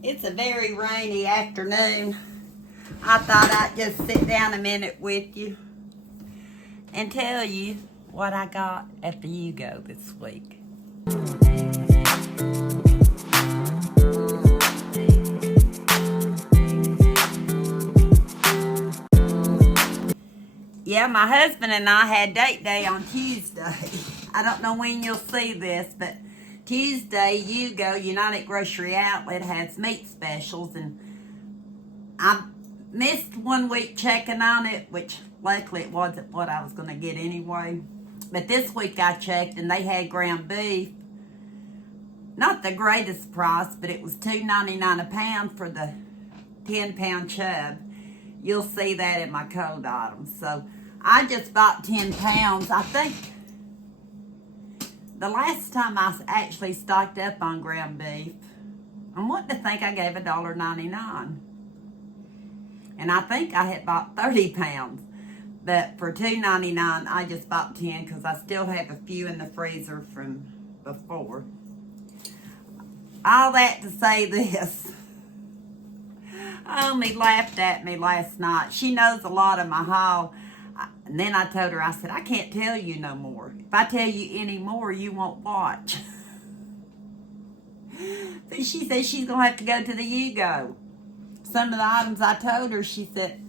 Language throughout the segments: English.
It's a very rainy afternoon. I thought I'd just sit down a minute with you and tell you what I got at the UGO this week. Yeah, my husband and I had date day on Tuesday. I don't know when you'll see this, but Tuesday, UGO, United Grocery Outlet, has meat specials, and I missed 1 week checking on it, which luckily it wasn't what I was going to get anyway. But this week I checked, and they had ground beef. Not the greatest price, but it was $2.99 a pound for the 10-pound chub. You'll see that in my cold items. So I just bought 10 pounds. I think the last time I actually stocked up on ground beef, I'm wanting to think I gave $1.99. And I think I had bought 30 pounds. But for $2.99, I just bought 10 because I still have a few in the freezer from before. All that to say this. Omi laughed at me last night. She knows a lot of my haul. And then I told her, I said, I can't tell you no more. If I tell you any more, you won't watch. So she said she's going to have to go to the UGO. Some of the items I told her, she said,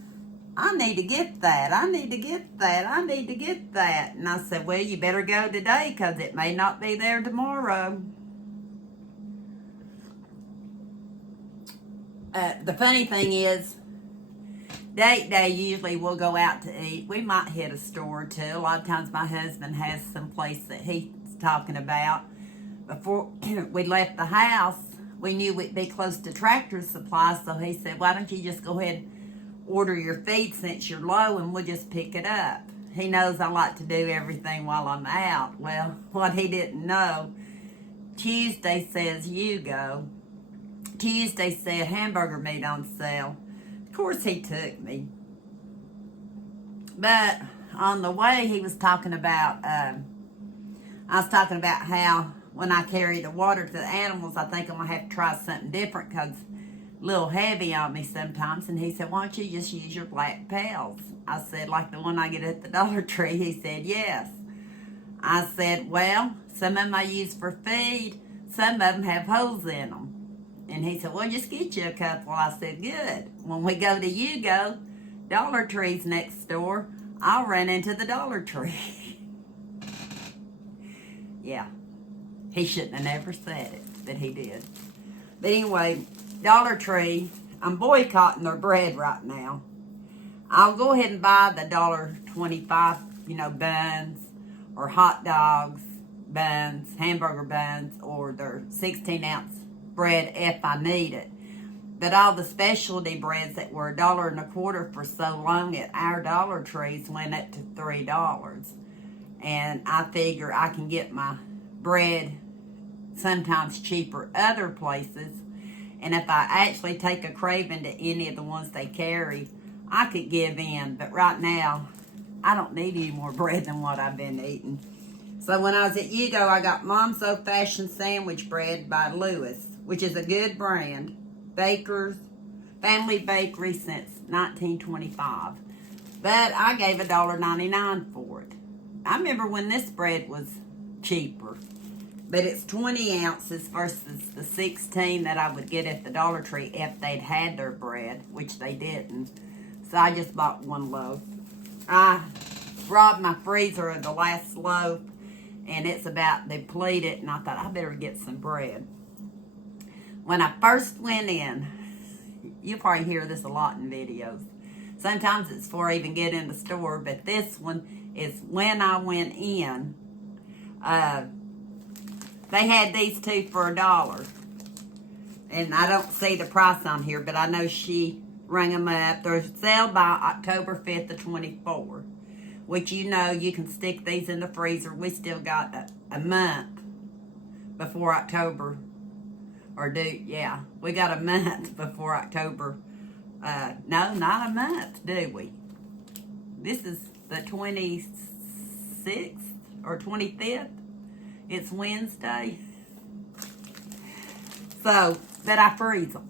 I need to get that. I need to get that. I need to get that. And I said, well, you better go today because it may not be there tomorrow. The funny thing is, date day, usually we'll go out to eat. We might hit a store or two. A lot of times my husband has some place that he's talking about. Before we left the house, we knew we'd be close to Tractor Supply, so he said, why don't you just go ahead and order your feed since you're low and we'll just pick it up. He knows I like to do everything while I'm out. Well, what he didn't know, Tuesday says UGO. Tuesday said hamburger meat on sale. Of course he took me. But on the way he was talking about, I was talking about how when I carry the water to the animals, I think I'm going to have to try something different because it's a little heavy on me sometimes. And he said, why don't you just use your black pails? I said, like the one I get at the Dollar Tree? He said, yes. I said, well, some of them I use for feed. Some of them have holes in them. And he said, well, just get you a couple. I said, good. When we go to UGO, Dollar Tree's next door, I'll run into the Dollar Tree. Yeah. He shouldn't have never said it, but he did. But anyway, Dollar Tree, I'm boycotting their bread right now. I'll go ahead and buy the $1.25, buns, or hot dogs, buns, hamburger buns, or their 16-ounce bread if I need it. But all the specialty breads that were $1.25 for so long at our Dollar Trees went up to $3. And I figure I can get my bread sometimes cheaper other places. And if I actually take a craving to any of the ones they carry, I could give in. But right now, I don't need any more bread than what I've been eating. So when I was at UGO, I got Mom's Old Fashioned Sandwich Bread by Lewis, which is a good brand. Baker's, family bakery since 1925. But I gave $1.99 for it. I remember when this bread was cheaper. But it's 20 ounces versus the 16 that I would get at the Dollar Tree if they'd had their bread, which they didn't. So I just bought one loaf. I robbed my freezer of the last loaf, and it's about depleted, and I thought I better get some bread. When I first went in, you'll probably hear this a lot in videos. Sometimes it's before I even get in the store, but this one is when I went in. They had these two for $1. And I don't see the price on here, but I know she rang them up. They're sale by October 5th of 24, which you can stick these in the freezer. We still got a month before October. We got a month before October. No, not a month, do we? This is the 26th or 25th. It's Wednesday. So, but I freeze them.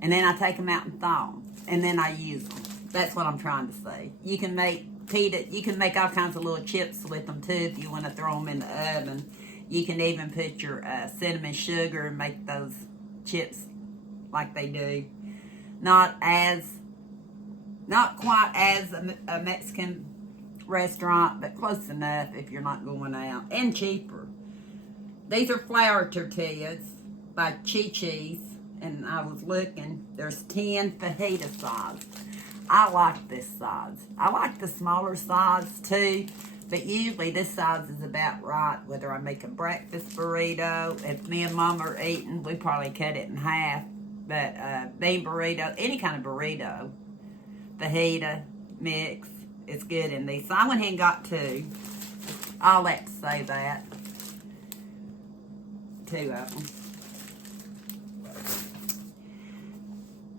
And then I take them out and thaw them. And then I use them. That's what I'm trying to say. You can make pita, you can make all kinds of little chips with them too if you want to throw them in the oven. You can even put your cinnamon sugar and make those chips like they do. Not quite as a Mexican restaurant, but close enough if you're not going out. And cheaper. These are flour tortillas by Chi-Chi's. And I was looking, there's 10 fajita size. I like this size. I like the smaller size too, but usually this size is about right. Whether I make a breakfast burrito, if me and Mom are eating, we probably cut it in half. But bean burrito, any kind of burrito, fajita mix, it's good in these. So I went ahead and got 2. I'll have to say that. 2 of them.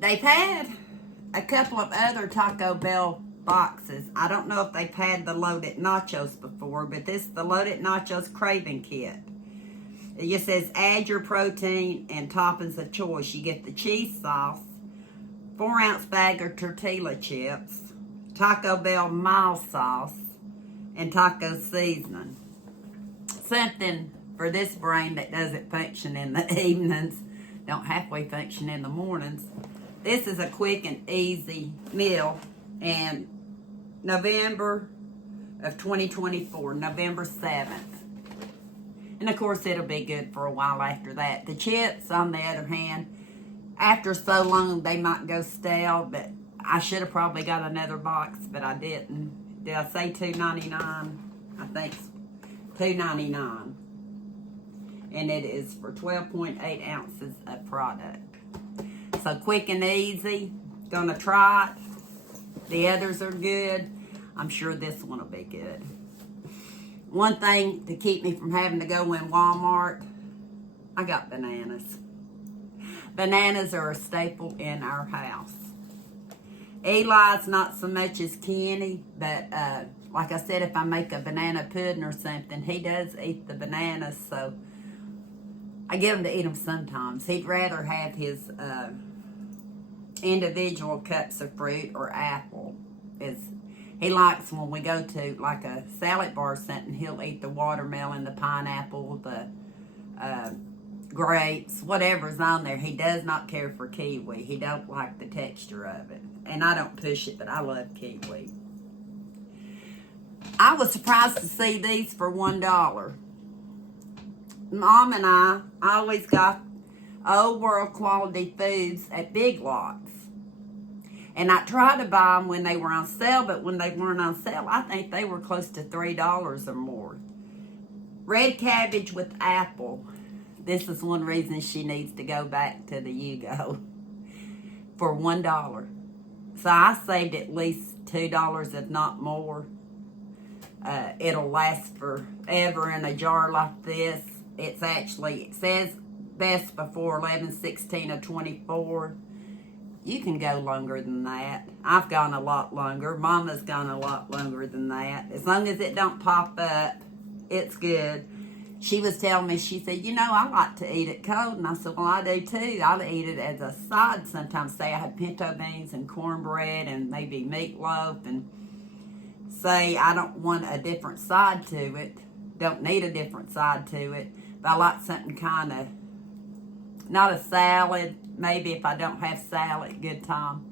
They've had a couple of other Taco Bell boxes. I don't know if they've had the loaded nachos before, but this is the loaded nachos craving kit. It just says add your protein and toppings of choice. You get the cheese sauce, 4-ounce bag of tortilla chips, Taco Bell mild sauce, and taco seasoning. Something for this brain that doesn't function in the evenings, don't halfway function in the mornings. This is a quick and easy meal, and November of 2024, November 7th. And of course, it'll be good for a while after that. The chips, on the other hand, after so long, they might go stale, but I should have probably got another box, but I didn't. Did I say $2.99? I think $2.99. And it is for 12.8 ounces of product. So quick and easy. Gonna try it. The others are good. I'm sure this one will be good. One thing to keep me from having to go in Walmart, I got bananas. Bananas are a staple in our house. Eli's not so much as Kenny, but like I said, if I make a banana pudding or something, he does eat the bananas, so I get him to eat them sometimes. He'd rather have his individual cups of fruit or apple. He likes when we go to like a salad bar or something, he'll eat the watermelon, the pineapple, the grapes, whatever's on there. He does not care for kiwi. He don't like the texture of it. And I don't push it, but I love kiwi. I was surprised to see these for $1. Mom and I always got old world quality foods at Big Lots. And I tried to buy them when they were on sale, but when they weren't on sale, I think they were close to $3 or more. Red cabbage with apple. This is one reason she needs to go back to the UGO. For $1. So I saved at least $2, if not more. It'll last forever in a jar like this. It says best before 11/16 of 24. You can go longer than that. I've gone a lot longer. Mama's gone a lot longer than that. As long as it don't pop up, it's good. She was telling me, she said, you know, I like to eat it cold. And I said, well, I do too. I'll eat it as a side sometimes. Say I had pinto beans and cornbread and maybe meatloaf, and say I don't want a different side to it. Don't need a different side to it. But I like something kind of, not a salad. Maybe if I don't have salad, good time.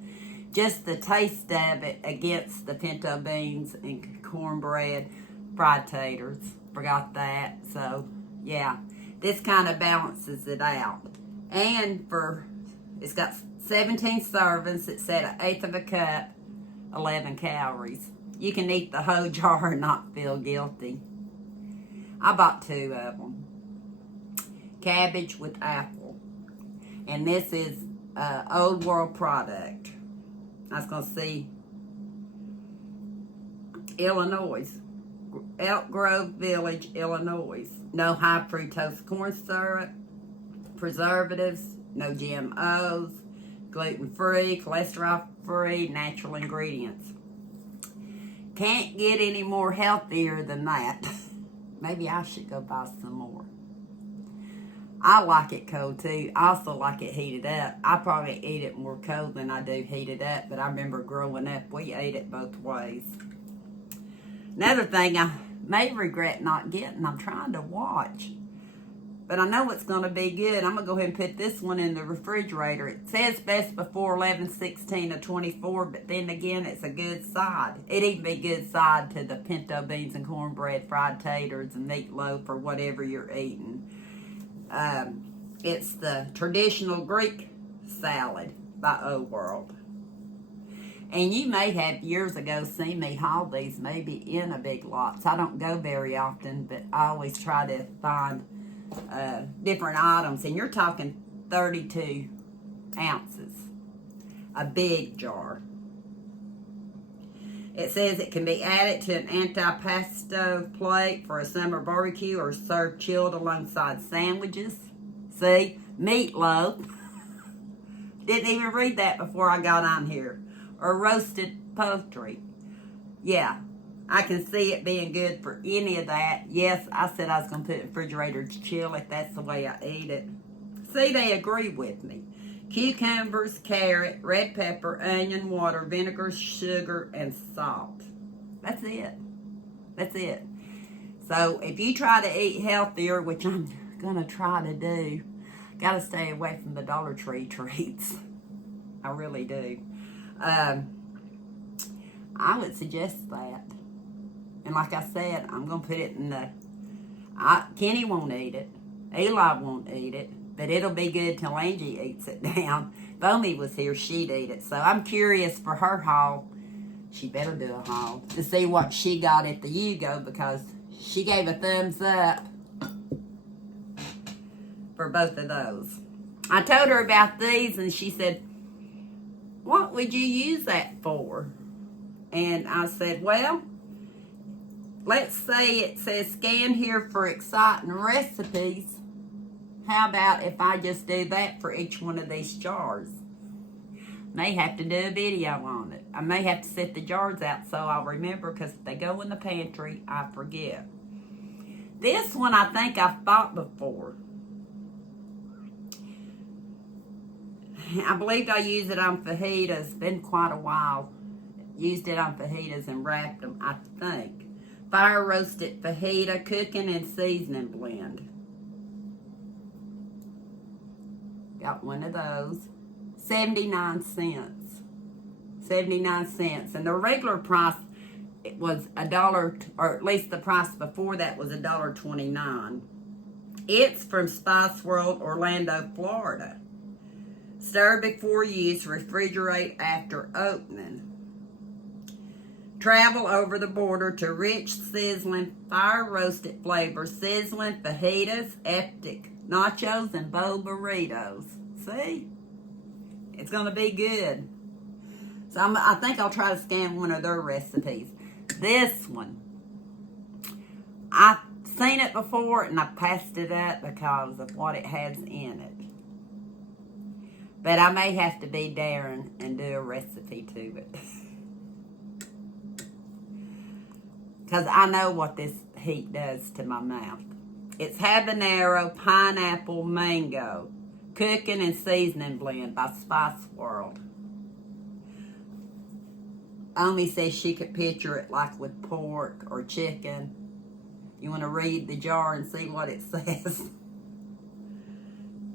Just the taste of it against the pinto beans and cornbread, fried taters. Forgot that. So, yeah. This kind of balances it out. And it's got 17 servings. It said 1/8 of a cup, 11 calories. You can eat the whole jar and not feel guilty. I bought 2 of them. Cabbage with apple. And this is Old World product. I was going to see Illinois. Elk Grove Village, Illinois. No high fructose corn syrup, preservatives, no GMOs, gluten-free, cholesterol-free, natural ingredients. Can't get any more healthier than that. Maybe I should go buy some more. I like it cold too. I also like it heated up. I probably eat it more cold than I do heated up, but I remember growing up, we ate it both ways. Another thing I may regret not getting, I'm trying to watch, but I know it's going to be good. I'm going to go ahead and put this one in the refrigerator. It says best before 11/16/24, but then again, it's a good side. It'd even be good side to the pinto beans and cornbread, fried taters, and meatloaf, or whatever you're eating. It's the traditional Greek salad by Old World. And you may have years ago seen me haul these maybe in a big lots. I don't go very often, but I always try to find different items. And you're talking 32 ounces, a big jar. It says it can be added to an antipasto plate for a summer barbecue or served chilled alongside sandwiches. See? Meatloaf. Didn't even read that before I got on here. Or roasted poultry. Yeah, I can see it being good for any of that. Yes, I said I was going to put it in the refrigerator to chill it. That's the way I eat it. See, they agree with me. Cucumbers, carrot, red pepper, onion, water, vinegar, sugar, and salt. That's it. That's it. So if you try to eat healthier, which I'm going to try to do, got to stay away from the Dollar Tree treats. I really do. I would suggest that. And like I said, I'm going to put it in the... Kenny won't eat it. Eli won't eat it. But it'll be good till Angie eats it down. If Omi was here, she'd eat it. So I'm curious for her haul. She better do a haul. To see what she got at the UGO, because she gave a thumbs up for both of those. I told her about these, and she said, what would you use that for? And I said, well, let's say it says scan here for exciting recipes. How about if I just do that for each one of these jars? May have to do a video on it. I may have to set the jars out so I'll remember, because if they go in the pantry, I forget. This one I think I've bought before. I believe I used it on fajitas. It's been quite a while. Used it on fajitas and wrapped them, I think. Fire roasted fajita cooking and seasoning blend. Got one of those. 79 cents. 79 cents. And the regular price, it was $1, or at least the price before that was $1.29. It's from Spice World, Orlando, Florida. Stir before use, refrigerate after opening. Travel over the border to rich, sizzling, fire-roasted flavors, sizzling fajitas, epic nachos, and bowl burritos. See? It's going to be good. So I think I'll try to scan one of their recipes. This one, I've seen it before, and I passed it up because of what it has in it. But I may have to be daring and do a recipe to it. Because I know what this heat does to my mouth. It's habanero, pineapple, mango. Cooking and seasoning blend by Spice World. Omi says she could picture it like with pork or chicken. You want to read the jar and see what it says.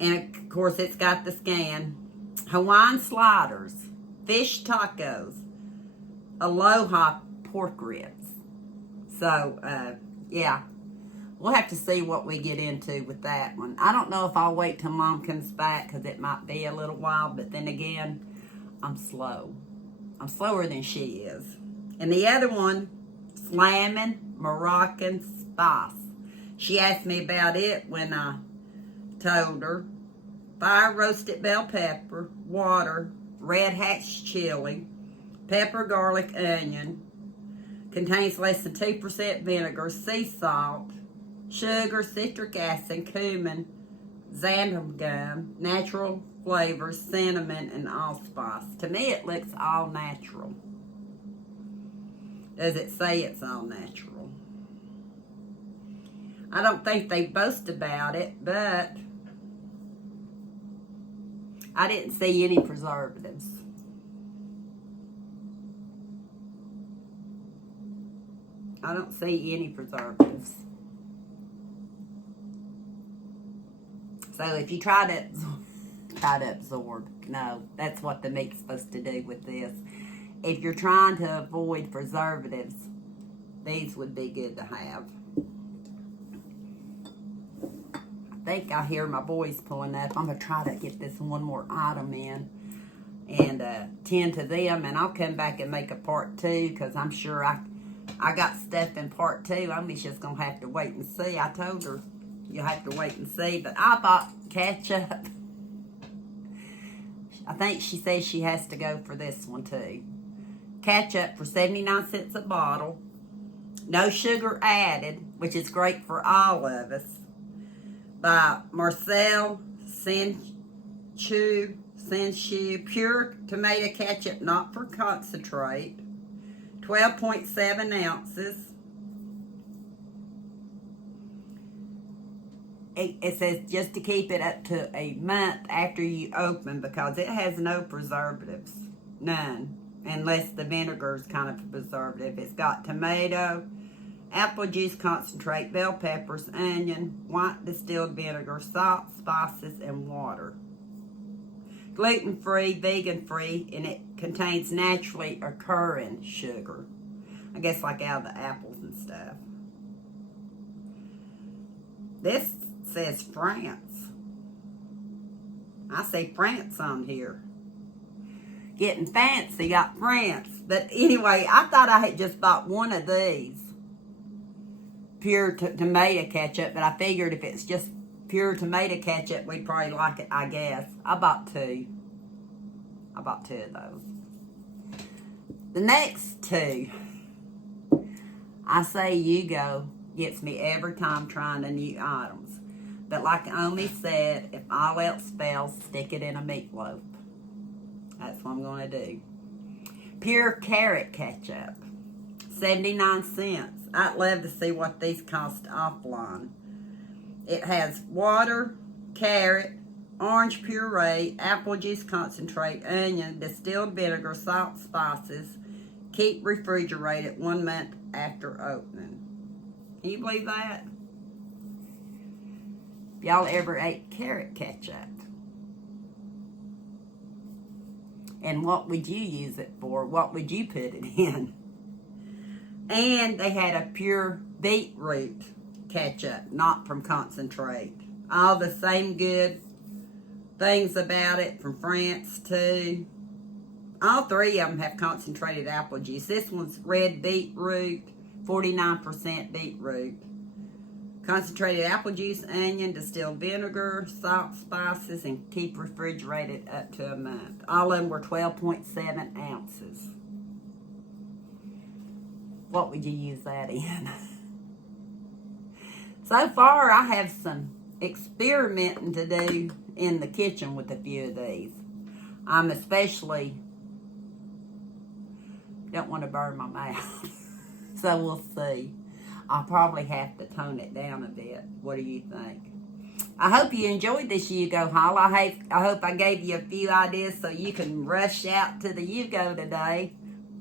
And of course it's got the scan. Hawaiian sliders, fish tacos, aloha pork ribs. So, yeah. We'll have to see what we get into with that one. I don't know if I'll wait till Mom comes back, because it might be a little while. But then again, I'm slow. I'm slower than she is. And the other one, Slamming Moroccan Spice. She asked me about it when I told her. Fire roasted bell pepper, water, red hatch chili, pepper, garlic, onion. Contains less than 2% vinegar, sea salt, sugar, citric acid, cumin, xanthan gum, natural flavors, cinnamon, and allspice. To me, it looks all natural. Does it say it's all natural? I don't think they boast about it, but I didn't see any preservatives. I don't see any preservatives. So if you try to absorb, no, that's what the meat's supposed to do with this. If you're trying to avoid preservatives, these would be good to have. I think I hear my boys pulling up. I'm going to try to get this one more item in and tend to them, and I'll come back and make a part 2 because I'm sure I got stuff in part 2. I'm just going to have to wait and see. I told her you'll have to wait and see, but I bought ketchup. I think she says she has to go for this one too. Ketchup for 79 cents a bottle. No sugar added, which is great for all of us. By Marcel Senchu, pure tomato ketchup, not for concentrate. 12.7 ounces. It says just to keep it up to a month after you open because it has no preservatives. None. Unless the vinegar is kind of a preservative. It's got tomato, apple juice concentrate, bell peppers, onion, white distilled vinegar, salt, spices, and water. Gluten-free, vegan-free, and it contains naturally occurring sugar. I guess like out of the apples and stuff. This says France. I say France on here. Getting fancy, got France. But anyway, I thought I had just bought one of these. Pure tomato ketchup, but I figured if it's just pure tomato ketchup, we'd probably like it, I guess. I bought 2. I bought 2 of those. The next 2, I say UGO gets me every time trying the new items. But like Omi said, if all else fails, stick it in a meatloaf. That's what I'm going to do. Pure carrot ketchup, 79 cents. I'd love to see what these cost offline. It has water, carrot, orange puree, apple juice concentrate, onion, distilled vinegar, salt, spices. Keep refrigerated 1 month after opening. Can you believe that? Y'all ever ate carrot ketchup? And what would you use it for? What would you put it in? And they had a pure beetroot ketchup, not from concentrate. All the same good things about it from France too. All 3 of them have concentrated apple juice. This one's red beetroot, 49% beetroot. Concentrated apple juice, onion, distilled vinegar, salt, spices, and keep refrigerated up to a month. All of them were 12.7 ounces. What would you use that in? So far, I have some experimenting to do in the kitchen with a few of these. I'm especially don't want to burn my mouth. So we'll see. I'll probably have to tone it down a bit. What do you think? I hope you enjoyed this UGO haul. I hope I gave you a few ideas so you can rush out to the UGO today.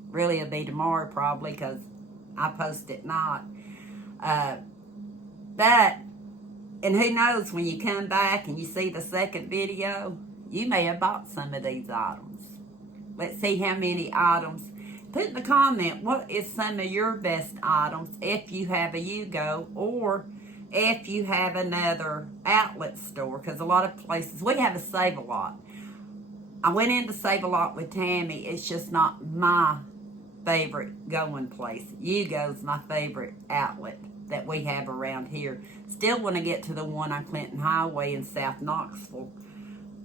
Really, it'll be tomorrow probably because I post it not. But, and who knows, when you come back and you see the second video, you may have bought some of these items. Let's see how many items. Put in the comment, what is some of your best items if you have a UGO or if you have another outlet store, because a lot of places, we have a Save-A-Lot. I went in to Save-A-Lot with Tammy. It's just not my favorite going place. UGO's my favorite outlet that we have around here. Still want to get to the one on Clinton Highway in South Knoxville.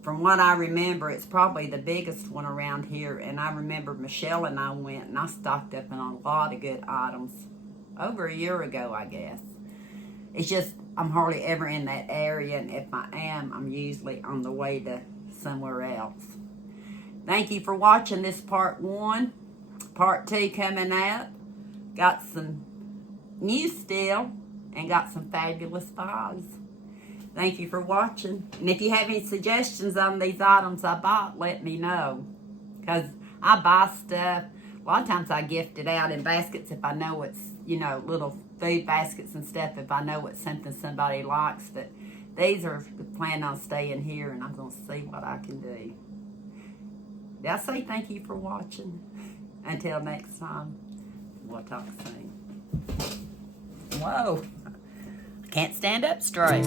From what I remember, it's probably the biggest one around here. And I remember Michelle and I went and I stocked up on a lot of good items over a year ago, I guess. It's just I'm hardly ever in that area. And if I am, I'm usually on the way to somewhere else. Thank you for watching this part 1. Part 2 coming out. Got some new still and got some fabulous buys. Thank you for watching. And if you have any suggestions on these items I bought, let me know. Because I buy stuff. A lot of times I gift it out in baskets if I know it's, you know, little food baskets and stuff if I know it's something somebody likes. But these are planning on staying here, and I'm going to see what I can do. Did I say thank you for watching? Until next time, we'll talk soon. Whoa. I can't stand up straight.